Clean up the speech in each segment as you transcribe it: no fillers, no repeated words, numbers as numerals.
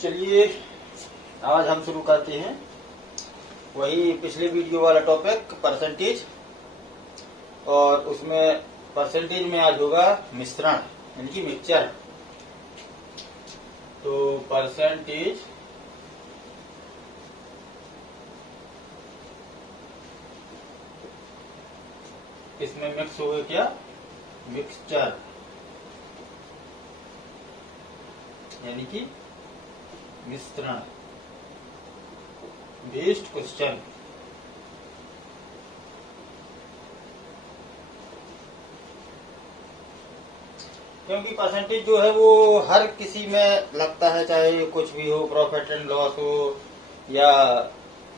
चलिए आज हम शुरू करते हैं वही पिछले वीडियो वाला टॉपिक परसेंटेज। और उसमें परसेंटेज में आज होगा मिश्रण यानी कि मिक्सचर। तो परसेंटेज इसमें मिक्स हो गया क्या, मिक्सचर यानी कि मिश्रण। Based question. क्योंकि परसेंटेज जो है वो हर किसी में लगता है, चाहे कुछ भी हो, प्रॉफिट एंड लॉस हो या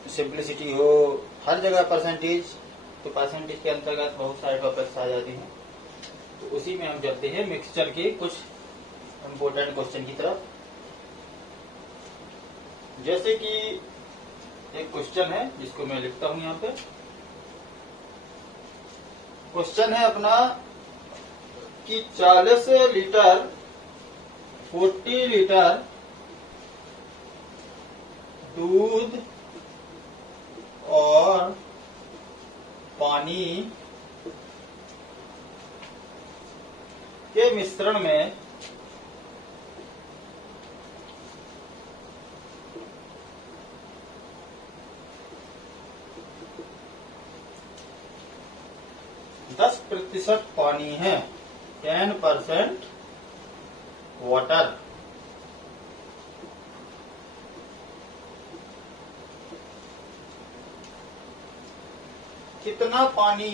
सिंप्लिसिटी हो, हर जगह परसेंटेज। तो परसेंटेज के अंतर्गत बहुत सारे टॉपिक्स आ जाते हैं। तो उसी में हम चलते हैं मिक्सचर के कुछ इम्पोर्टेंट क्वेश्चन की तरफ। जैसे कि एक क्वेश्चन है जिसको मैं लिखता हूं यहाँ पे। क्वेश्चन है अपना कि 40 लीटर 40 लीटर दूध और पानी के मिश्रण में 10% पानी है, 10% वाटर। कितना पानी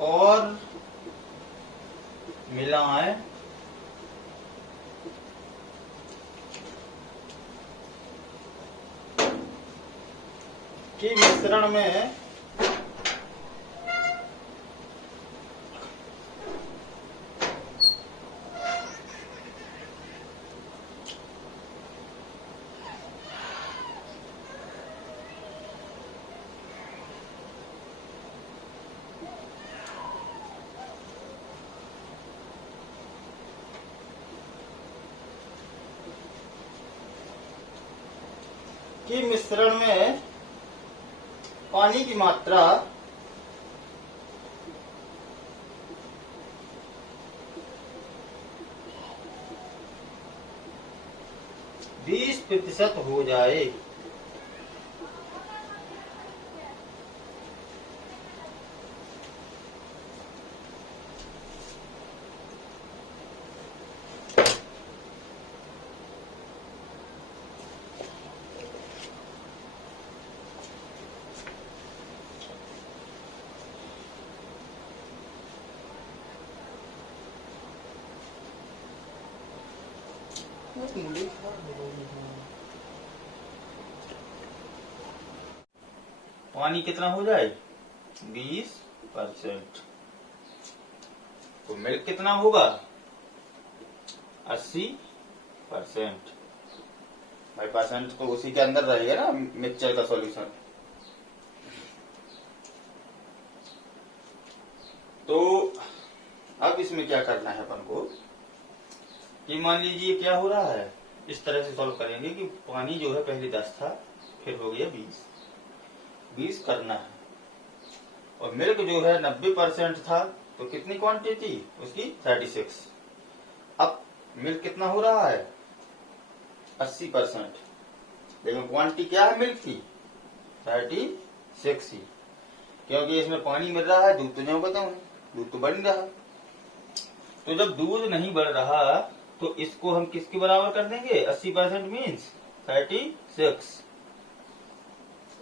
और मिलाएं कि मिश्रण में पानी की मात्रा 20% हो जाए। पानी कितना हो जाए, 20%। तो मिल्क कितना होगा, 80%। भाई परसेंट तो उसी के अंदर रहेगा ना मिक्सचर का सॉल्यूशन। तो अब इसमें क्या करना है अपन को कि मान लीजिए क्या हो रहा है, इस तरह से सॉल्व करेंगे कि पानी जो है पहले 10 था, फिर हो गया 20 करना है। और मिल्क जो है 90% था, तो कितनी क्वांटिटी थी उसकी, 36। अब मिल्क कितना हो रहा है, 80%। लेकिन क्वांटिटी क्या है मिल्क की, 36 ही। क्योंकि इसमें पानी मिल रहा है, दूध तो नहीं बताऊं, दूध तो बढ़ नहीं रहा। तो जब दूध नहीं बढ़ रहा तो इसको हम किसके बराबर कर देंगे, 80% मीन्स 36,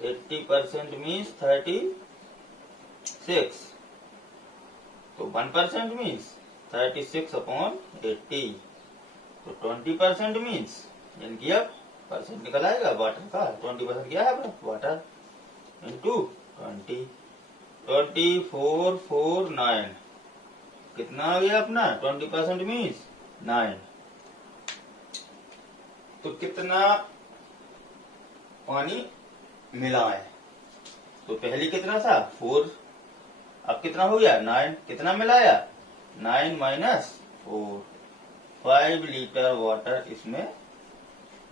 80% मीन्स 36। तो 1% मीन्स 36/80। तो 20% मीन्स यानी कि अब परसेंट निकल आएगा वाटर का। 20% क्या है अपना, वाटर इंटू 20, 2449। कितना आ गया अपना, 20% मीन्स 9। तो कितना पानी मिला है, तो पहले कितना था 4, अब कितना हो गया 9, कितना मिलाया 9 माइनस 4, 5 लीटर वाटर इसमें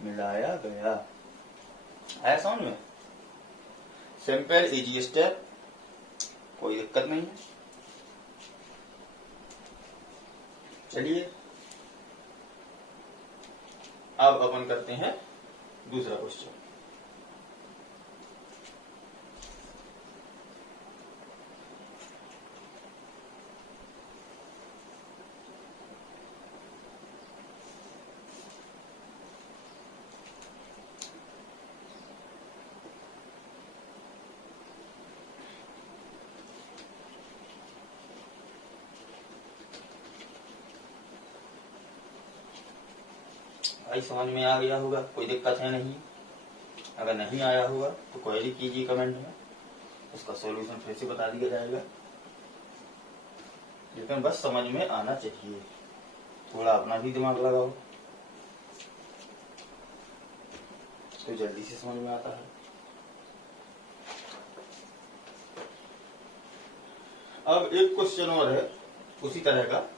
मिलाया गया। आया समझ में? सिंपल इजी स्टेप, कोई दिक्कत नहीं है। चलिए अब अपन करते हैं दूसरा क्वेश्चन। भाई समझ में आ गया होगा, कोई दिक्कत है नहीं। अगर नहीं आया होगा तो क्वेरी कीजिए कमेंट में, उसका सॉल्यूशन फिर से बता दिया जाएगा। लेकिन बस समझ में आना चाहिए, थोड़ा अपना भी दिमाग लगाओ तो जल्दी से समझ में आता है। अब एक क्वेश्चन और है उसी तरह का।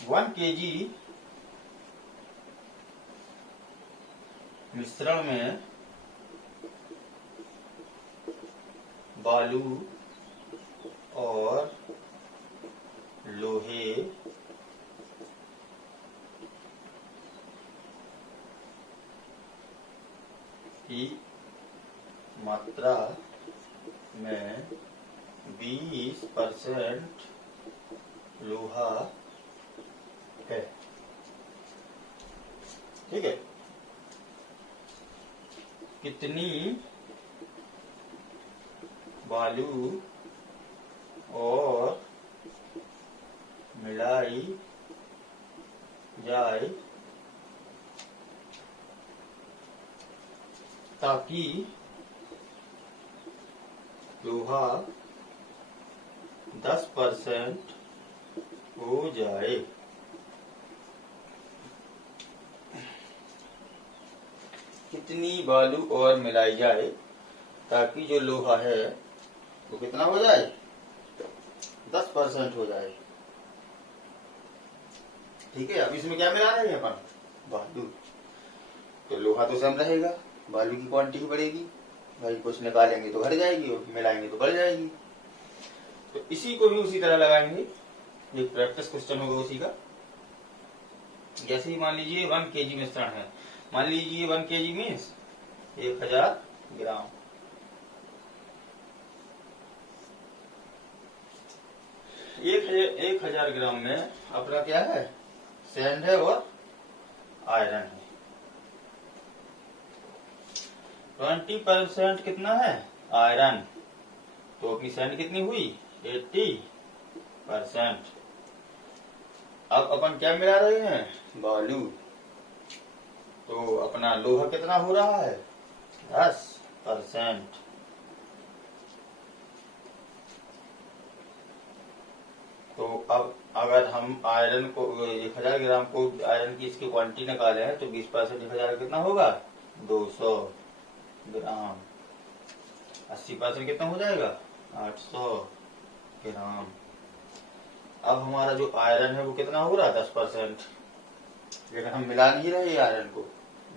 वन केजी मिश्रण में बालू और लोहे की मात्रा में 20% लोहा है। ठीक है, कितनी बालू और मिलाई जाए ताकि लोहा 10% हो जाए। कितनी बालू और मिलाई जाए ताकि जो लोहा है वो कितना हो जाए 10% हो जाए। ठीक है, अब इसमें क्या मिला रहे हैं अपन बालू, तो लोहा तो सेम रहेगा, बालू की क्वांटिटी बढ़ेगी। भाई कुछ निकालेंगे तो घट जाएगी और मिलाएंगे तो बढ़ जाएगी। तो इसी को भी उसी तरह लगाएंगे, एक प्रैक्टिस क्वेश्चन होगा उसी का। जैसे ही मान लीजिए 1 केजी मिश्रण है, मान लीजिए 1 केजी मीन्स 1000 ग्राम। एक हजार ग्राम में अपना क्या है सैंड है और आयरन है। 20% कितना है आयरन, तो अपनी सैंड कितनी हुई 80%। अब अपन क्या मिला रहे हैं बालू, तो अपना लोहा कितना हो रहा है 10%। तो अब अगर हम आयरन को 1000 ग्राम को आयरन की इसकी क्वांटिटी निकाले हैं तो 20% 1000 कितना होगा 200 ग्राम। 80% कितना हो जाएगा 800 ग्राम। अब हमारा जो आयरन है वो कितना हो रहा है 10%, लेकिन हम मिला नहीं रहे आयरन को,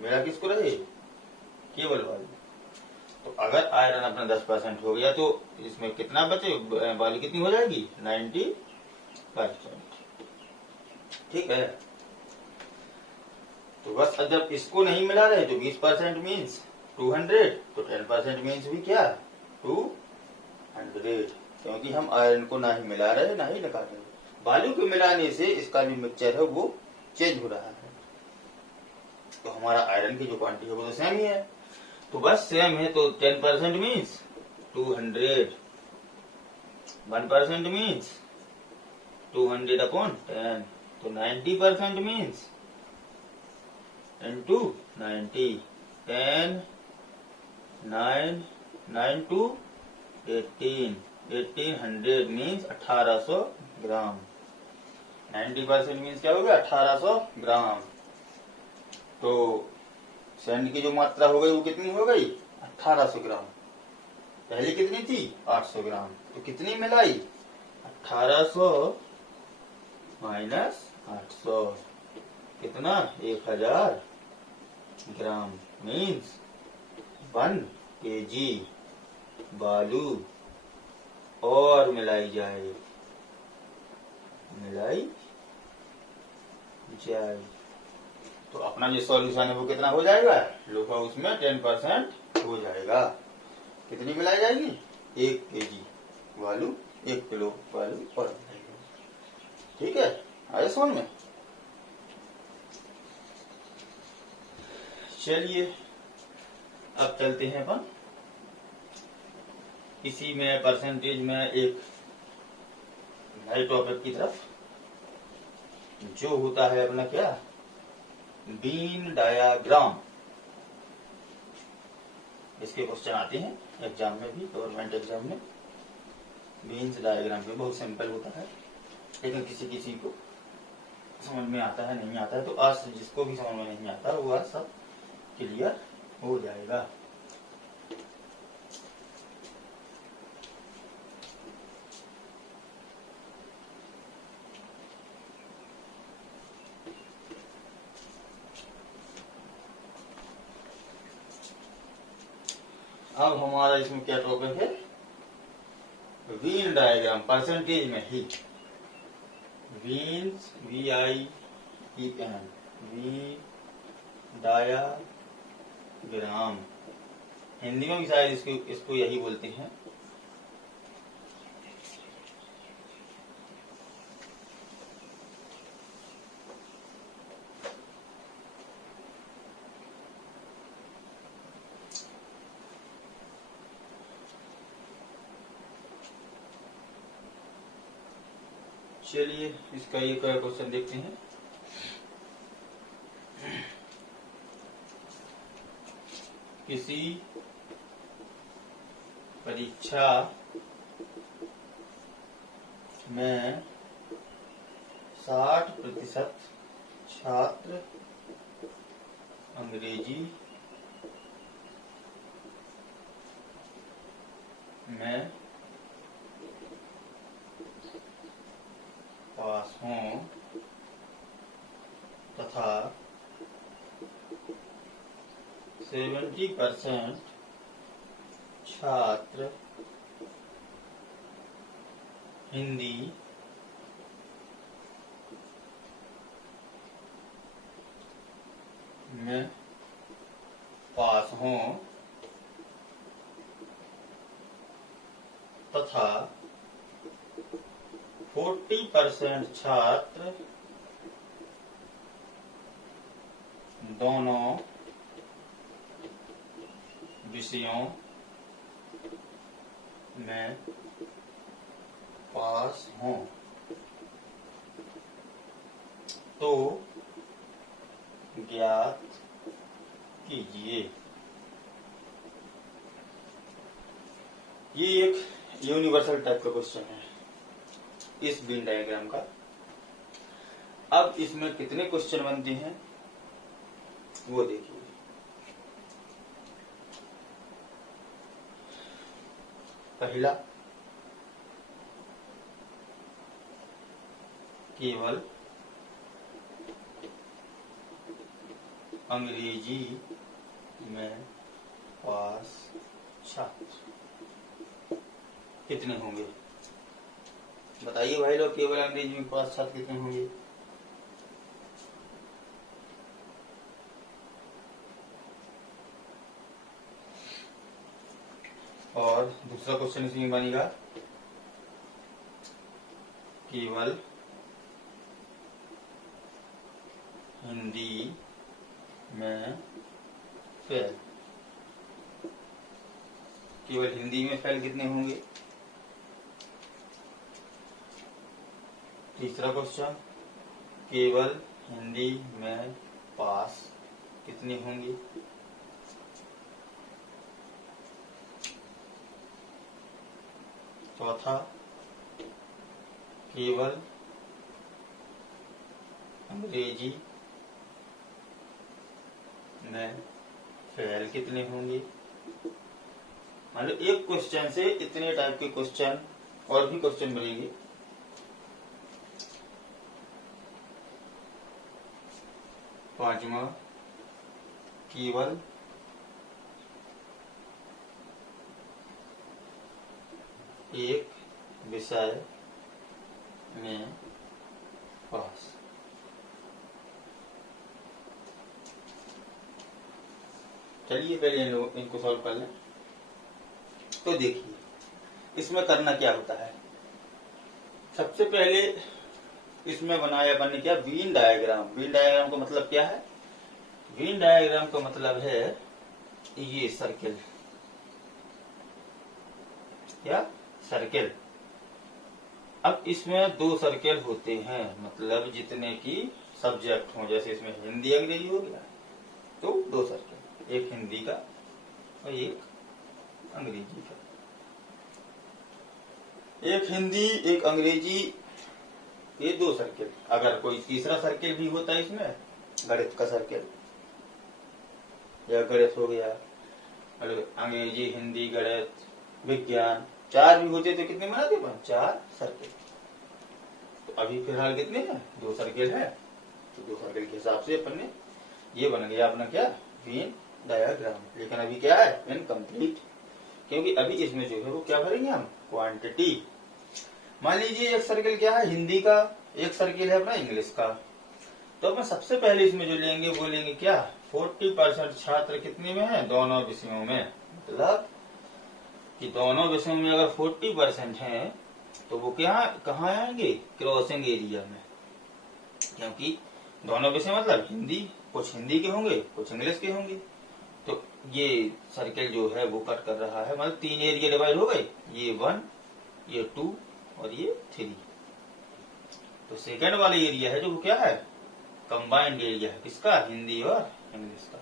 मिला किसको रहे केवल बालू। तो अगर आयरन अपना 10% हो गया तो इसमें कितना बचे बालू कितनी हो जाएगी 90%। ठीक है, तो बस जब इसको नहीं मिला रहे तो 20% मीन्स 200, तो 10% मीन्स भी क्या 200, क्योंकि हम आयरन को ना ही मिला रहे ना ही निकाल रहे। बालू को मिलाने से इसका जो मिक्सचर है वो चेंज हो रहा है, तो हमारा आयरन की जो क्वांटिटी है वो तो सेम ही है। तो बस सेम है तो 10% मीन्स 200, 1% मीन्स 200/10, तो 90% means into 90, 10, 9, 9 to 18, 1800 means 1800 gram. 90% means क्या हो गया 1800 ग्राम। तो सैंड की जो मात्रा हो गई वो कितनी हो गई 1800 ग्राम। पहले कितनी थी 800 ग्राम। तो कितनी मिलाई 1800 माइनस 800 कितना 1000 ग्राम मीन्स 1 kg बालू और मिलाई जाए तो अपना जो सॉल्यूशन है वो कितना हो जाएगा लोहा उसमें 10% हो जाएगा। कितनी मिलाई जाएगी 1 kg बालू 1 किलो बालू और मिलाएगा। ठीक है आया समझ में। चलिए अब चलते हैं अपन इसी में परसेंटेज में एक नए टॉपिक की तरफ जो होता है अपना क्या बीन डायाग्राम। इसके क्वेश्चन आते हैं एग्जाम में भी गवर्नमेंट एग्जाम में। बीन्स डायग्राम भी बहुत सिंपल होता है लेकिन किसी किसी को समझ में आता है नहीं आता है। तो आज जिसको भी समझ में नहीं आता वो आज सब क्लियर हो जाएगा। अब हमारा इसमें क्या टॉपिक है व्हील डायग्राम परसेंटेज में ही। Wheels VIEN wheel diagram Hindi में भी शायद इसको यही बोलते हैं। चलिए इसका एक क्वेश्चन देखते हैं। किसी परीक्षा में 60% छात्र अंग्रेजी में पास हों तथा 70% छात्र हिंदी में पास हों तथा 40% छात्र दोनों विषयों में पास हों तो ज्ञात कीजिए। ये एक यूनिवर्सल टाइप का क्वेश्चन है इस वेन डायग्राम का। अब इसमें कितने क्वेश्चन बनते हैं वो देखिए। पहला केवल अंग्रेजी में पास छात्र कितने होंगे बताइए भाई लोग। केवल अंग्रेजी में पास छात्र कितने होंगे। और दूसरा क्वेश्चन इसमें बनेगा केवल हिंदी में फेल। केवल हिंदी में फेल कितने होंगे। तीसरा क्वेश्चन केवल हिंदी में पास कितने होंगे। चौथा केवल अंग्रेजी में फेल कितने होंगे। मान लो एक क्वेश्चन से इतने टाइप के क्वेश्चन और भी क्वेश्चन बनेंगे। पांचवा, केवल एक विषय में पास। चलिए पहले इनको सॉल्व कर लें। तो देखिए इसमें करना क्या होता है। सबसे पहले इसमें बनाया अपन ने क्या, वेन डायग्राम। वेन डायग्राम का मतलब क्या है? वेन डायग्राम का मतलब है ये सर्किल, या सर्किल। अब इसमें दो सर्किल होते हैं, मतलब जितने की सब्जेक्ट हो, जैसे इसमें हिंदी अंग्रेजी हो गया तो दो सर्किल, एक हिंदी का और एक अंग्रेजी का। एक हिंदी एक अंग्रेजी, ये दो सर्किल। अगर कोई तीसरा सर्किल भी होता है इसमें, गणित का सर्किल, या गणित हो गया, अंग्रेजी हिंदी गणित विज्ञान, चार भी होते तो कितने बनाते हैं? चार सर्किल। तो अभी फिलहाल कितने हैं? दो सर्किल है। तो दो सर्किल के हिसाब से अपन ने ये बन गया अपना क्या, वेन डायग्राम। लेकिन अभी क्या है, इनकम्प्लीट, क्योंकि अभी इसमें जो है वो क्या भरेंगे हम, क्वांटिटी। मान लीजिए एक सर्किल क्या है, हिंदी का, एक सर्किल है अपना इंग्लिश का। तो अपन सबसे पहले इसमें जो लेंगे वो लेंगे क्या, 40% छात्र कितने में है, दोनों विषयों में। मतलब कि दोनों विषयों में अगर 40% है तो वो क्या, कहाँ आएंगे, क्रॉसिंग एरिया में। क्योंकि दोनों विषय मतलब हिंदी, कुछ हिंदी के होंगे कुछ इंग्लिश के होंगे। तो ये सर्किल जो है वो कट कर रहा है, मतलब तीन एरिया डिवाइड हो गए, ये 1, ये 2 और ये 3। तो सेकंड वाला एरिया है जो वो क्या है, कंबाइंड एरिया है, किसका, हिंदी और इंग्लिश का।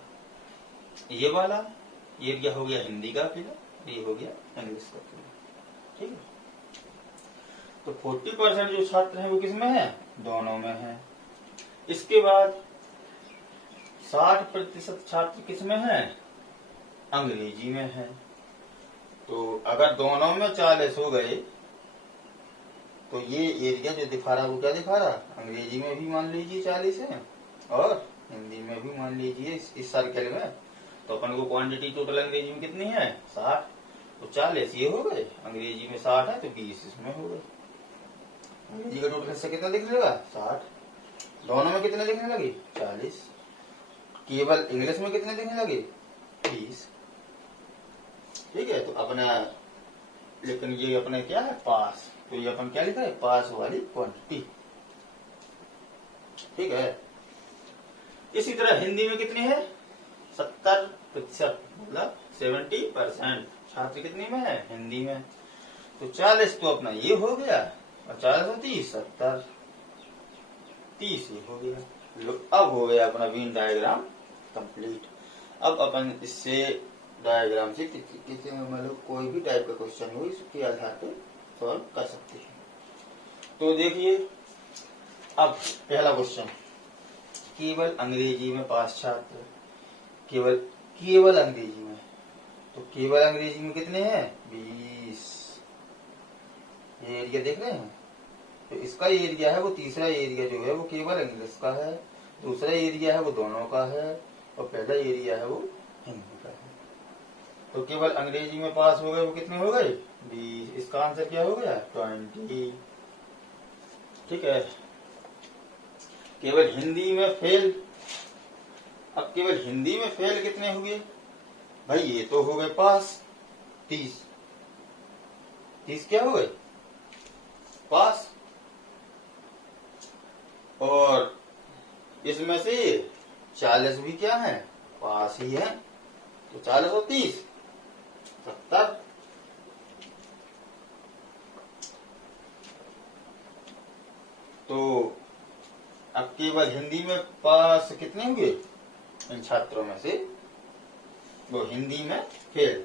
ये वाला एरिया हो गया हिंदी का फिर, ये हो गया इंग्लिश का फिर। ठीक है। तो 40% जो छात्र हैं वो किसमें है, दोनों में है। इसके बाद 60% छात्र किसमें है, अंग्रेजी में है। तो अगर दोनों में 40 हो गए तो ये एरिया जो दिखा रहा है वो क्या दिखा रहा, अंग्रेजी में भी मान लीजिए 40 है और हिंदी में भी मान लीजिए इस सर्किल में। तो अपन को क्वांटिटी टोटल अंग्रेजी में कितनी है, 60। तो 40 ये हो गए, अंग्रेजी में 60 है तो 20 इसमें हो गए। अंग्रेजी का टोटल हिस्सा कितना दिखने लगा, 60। दोनों में कितने दिखने लगे, 40। केवल इंग्लिश में कितने दिखने लगे, 20। ठीक है। तो अपना, लेकिन ये अपने क्या है, पास। तो ये अपन क्या लिखा है, पास वाली क्वांटिटी। ठीक है। इसी तरह हिंदी में कितनी है, 70%, मतलब 70% छात्र कितनी में है, हिंदी में। तो 40 तो अपना ये हो गया और 40 और 30 70, 30 ये हो गया। लो अब हो गया अपना वेन डायग्राम कंप्लीट। अब अपन इससे डायग्राम से किसी मतलब कोई भी टाइप का क्वेश्चन हो इसके आधार पर सॉल्व कर सकते हैं। तो देखिए अब पहला क्वेश्चन, केवल अंग्रेजी में पास छात्र, केवल अंग्रेजी में। तो केवल अंग्रेजी में कितने हैं, 20। ये एरिया देख रहे हैं। तो इसका एरिया है वो, तीसरा एरिया जो है वो केवल इंग्लिश का है, दूसरा एरिया है वो दोनों का है, और पहला एरिया है वो हिंदी का है। तो केवल अंग्रेजी में पास हो गए वो कितने हो गए, 20। इसका आंसर क्या हो गया, 20। ठीक है। केवल हिंदी में फेल। अब केवल हिंदी में फेल कितने हुए भाई, ये तो हो गए पास 30। 30 क्या हो गए, पास। और इसमें से 40 भी क्या है, पास ही है। तो 40 और 30 70। तो अब केवल हिंदी में पास कितने हुए, इन छात्रों में से वो हिंदी में फेल।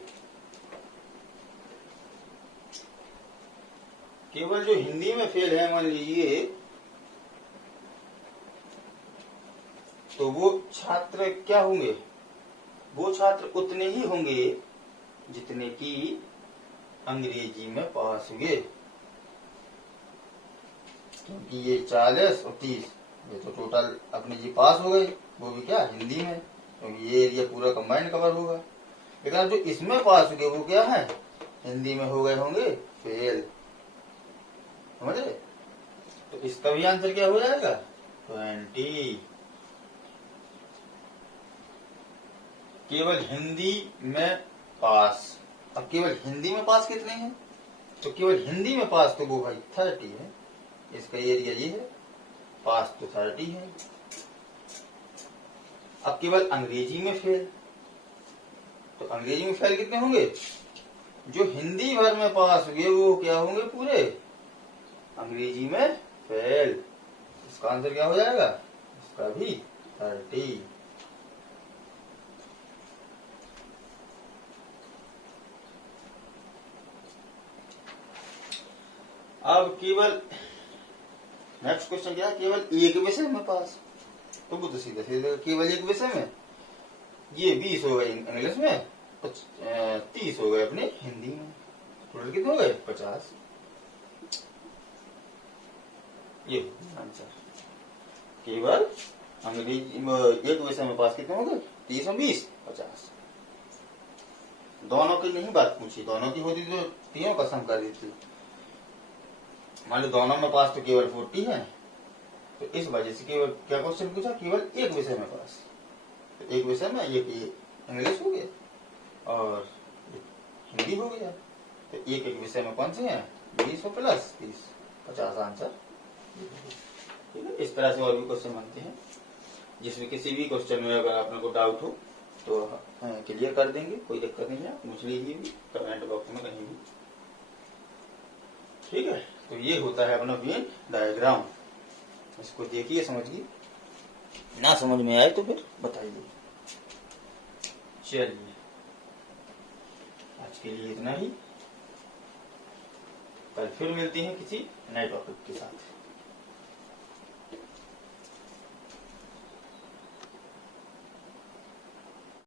केवल जो हिंदी में फेल है मान लीजिए, तो वो छात्र क्या होंगे, वो छात्र उतने ही होंगे जितने की अंग्रेजी में पास हुए, क्योंकि ये 40 और 30 ये तो टोटल अपने जी पास हो गए, वो भी क्या हिंदी में, क्योंकि ये एरिया पूरा कंबाइंड कवर होगा। लेकिन जो इसमें पास हो गए वो क्या है, हिंदी में हो गए होंगे फेल, समझे। तो इसका भी आंसर क्या हो जाएगा 20। केवल हिंदी में पास, अब केवल हिंदी में पास कितने हैं, तो केवल हिंदी में पास तो वो भाई 30 है, इसका एरिया ये है, पास तो 30 है। अब केवल अंग्रेजी में फेल, तो अंग्रेजी में फेल कितने होंगे, जो हिंदी भर में पास हुए वो क्या होंगे पूरे अंग्रेजी में फेल, इसका आंसर क्या हो जाएगा, इसका भी 30। अब केवल नेक्स्ट क्वेश्चन क्या है, केवल एक विषय में पास, तो वो तो सीधे सीधे केवल एक विषय में, ये 20 हो गए इंग्लिश में, 30 हो गए अपने हिंदी में, टोटल कितने हो गए 50। ये आंसर केवल अंग्रेजी में एक विषय में पास कितने हो गए 30 और 20 50। दोनों की नहीं बात पूछी, दोनों की होती तो तीनों का सम कर देती। मान लो दोनों में पास तो केवल 40 है, तो इस वजह से केवल क्या क्वेश्चन पूछा, केवल एक विषय में पास, तो एक विषय में ये इंग्लिश हो गया और हिंदी हो गया, तो एक एक विषय में कौन से हैं 20 और प्लस 30 50 आंसर। ठीक है, इस तरह से और भी क्वेश्चन बनते हैं, जिसमें किसी भी क्वेश्चन में अगर आपने को डाउट हो तो क्लियर कर देंगे, कोई दिक्कत नहीं है, पूछ लीजिए भी कमेंट बॉक्स में कहीं भी। ठीक है, तो ये होता है अपना वेन डायग्राम, इसको देखिए समझिए, ना समझ में आए तो फिर बताइए। चलिए आज के लिए इतना ही, कल फिर मिलते हैं किसी नए टॉपिक के साथ।